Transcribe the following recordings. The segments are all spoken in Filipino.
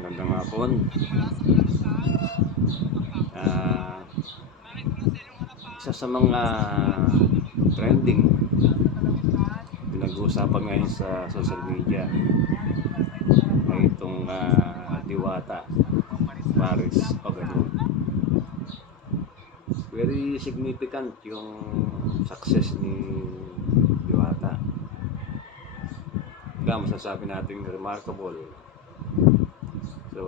Magandang hapon. Ah, isa sa mga trending pinag-uusapan ngayon sa social media ay itong ah, Diwata Paris Overload. Very significant yung success ni Diwata. Kaya masasabi natin remarkable So,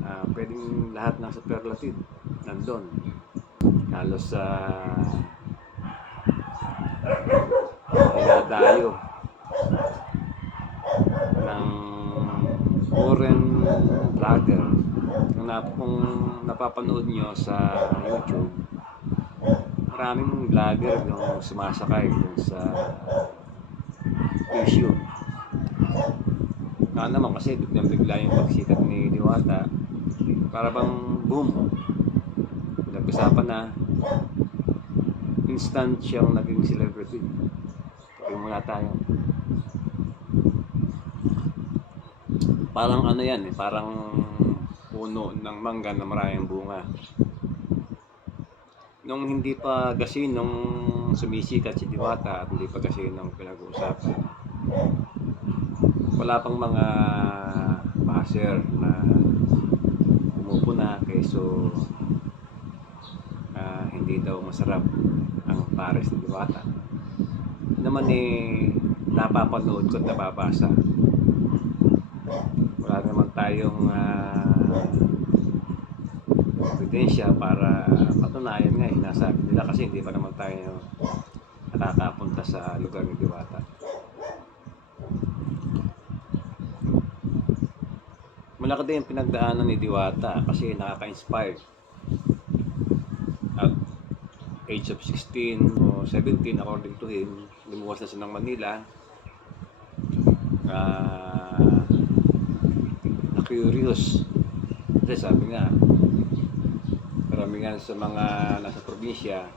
ah pwedeng lahat ng superlative nandun. Halos sa uh, dayo ng foreign vlogger na, kung napapanood nyo sa YouTube maraming vlogger yung sumasakay dun sa issue nga naman kasi biglang bigla yung pagsikat ni Diwata. Para bang boom. Nag-usapan na. Instant siyang naging celebrity. Yung muna tayo. Parang ano yan eh parang puno ng mangga na maraming bunga. Nung hindi pa kasi nung sumisikat si Diwata at hindi pa kasi nung pinag-uusapan wala pang mga basher na umupo na kayso ah, hindi daw masarap ang pares ni Diwata naman eh napapanood ko at nababasa. Wala naman tayong ah, ebidensya para patunayan nga eh nasa nila kasi hindi pa naman tayo nakakapunta sa lugar ni Diwata malaki din yung pinagdaanan ni Diwata kasi nakaka-inspire. At age of 16 o 17 according to him, lumuwas na siya ng Manila. Ah, na curious. Kasi sabi nga, karamihan sa mga nasa probinsya,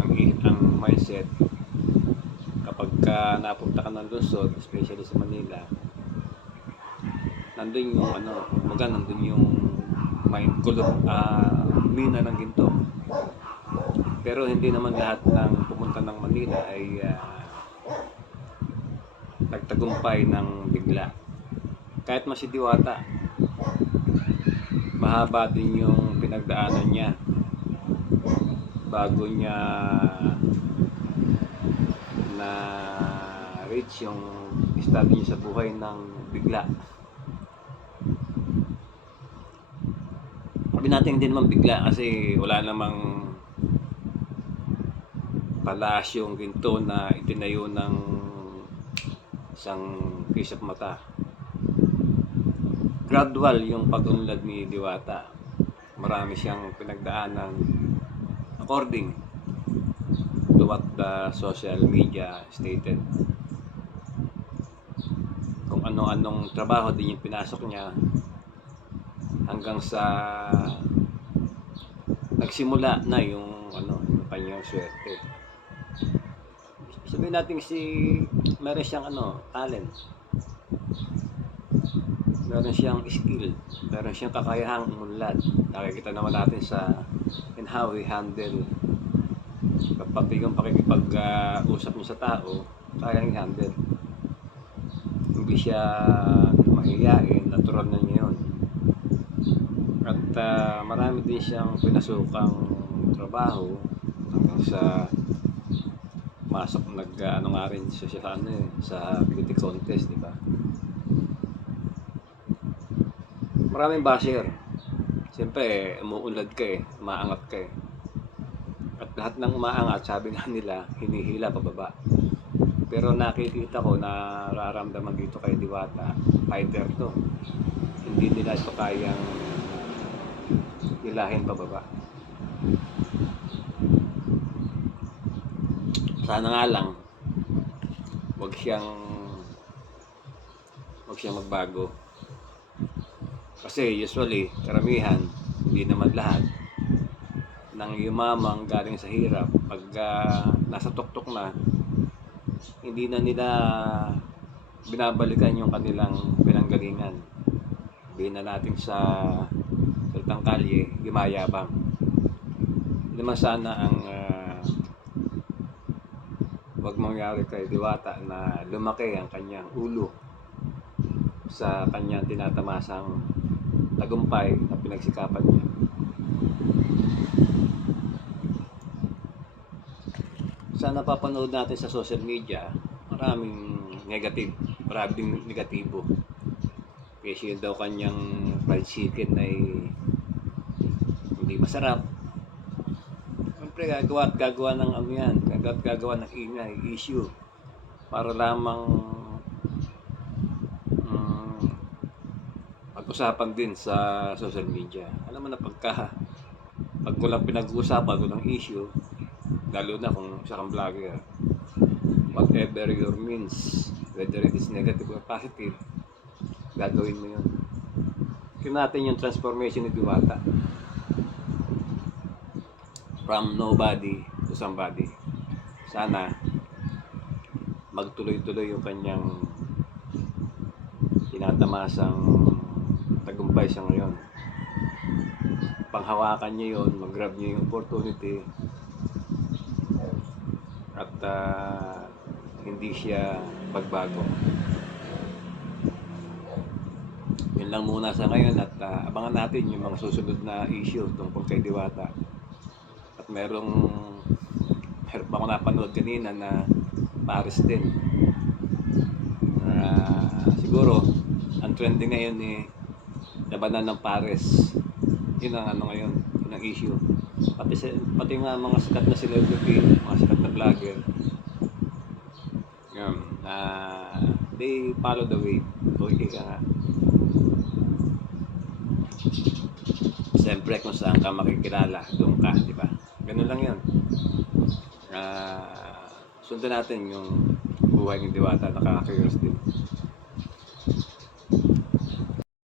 ang, ang mindset, kapag ka napunta ka ng lungsod, especially sa Manila, nandun yung ano, kumbaga nandun yung mind color, ah, mina ng ginto. Pero hindi naman lahat ng pumunta ng Manila ay ah, nagtagumpay ng bigla. Kahit mas si Diwata, mahaba din yung pinagdaanan niya bago niya na reach yung estado niya sa buhay ng bigla. Sabi natin hindi naman bigla kasi wala namang palasyong ginto na itinayo ng isang kisap mata. Gradual yung pag-unlad ni Diwata. Marami siyang pinagdaanan according to what the social media stated. Kung ano-anong trabaho din yung pinasok niya hanggang sa nagsimula na yung ano yung kanyang swerte. Sabihin natin si meron siyang ano talent. Meron siyang skill, meron siyang kakayahang umunlad. Nakikita naman natin sa in how he handle pati yung pakikipag-usap niya sa tao, kayang i-handle. Hindi siya mahihain, natural na niya yun. At ah, marami din siyang pinasukang trabaho hanggang sa masok nag ah, ano nga rin siya sa ano eh, sa beauty contest, di ba? Maraming basher. Siyempre, umuunlad ka eh, umaangat ka eh. At lahat ng umaangat, sabi nga nila, hinihila pababa. Pero nakikita ko, nararamdaman dito kay Diwata, fighter to. Hindi nila ito kayang hilahin pababa. Sana nga lang, wag siyang wag siyang magbago. Kasi usually, karamihan, hindi naman lahat, nang yumamang galing sa hirap, pag ah, nasa tuktok na, hindi na nila binabalikan yung kanilang pinanggalingan. Sabihin na natin sa Sultang Kalye, Gimayabang. Hindi naman sana ang ah, wag mangyari kay Diwata na lumaki ang kanyang ulo sa kanyang tinatamasang tagumpay na pinagsikapan niya. Sa napapanood natin sa social media, maraming negative, maraming negatibo. Kasi yun daw kanyang fried chicken ay hindi masarap. Siyempre, gagawa at gagawa ng ano yan, gagawa at gagawa ng ingay, issue, para lamang mm, pag-usapan din sa social media. Alam mo na pagka pag walang pinag-uusapan, walang issue, lalo na kung isa kang vlogger, whatever your means, whether it is negative or positive, gagawin mo yun. Tingnan natin yung transformation ni Diwata. From nobody to somebody. Sana magtuloy-tuloy yung kanyang tinatamasang tagumpay sa ngayon. Panghawakan niya yon, mag-grab niya yung opportunity at ah, hindi siya pagbago. Yun lang muna sa ngayon at ah, abangan natin yung mga susunod na issue tungkol kay Diwata. At merong meron ako napanood kanina na Paris din. Ah, siguro ang trending ngayon ni labanan ng Paris. Yun ang ano ngayon, yun ang issue. Pati, si- pati nga mga sikat na celebrity, mga sikat na vlogger. Yun, na they follow the way. Okay ka nga. Siyempre kung saan ka makikilala, doon ka, di ba? Ganun lang yun. Ah, sundan natin yung buhay ng Diwata, nakaka-curious din.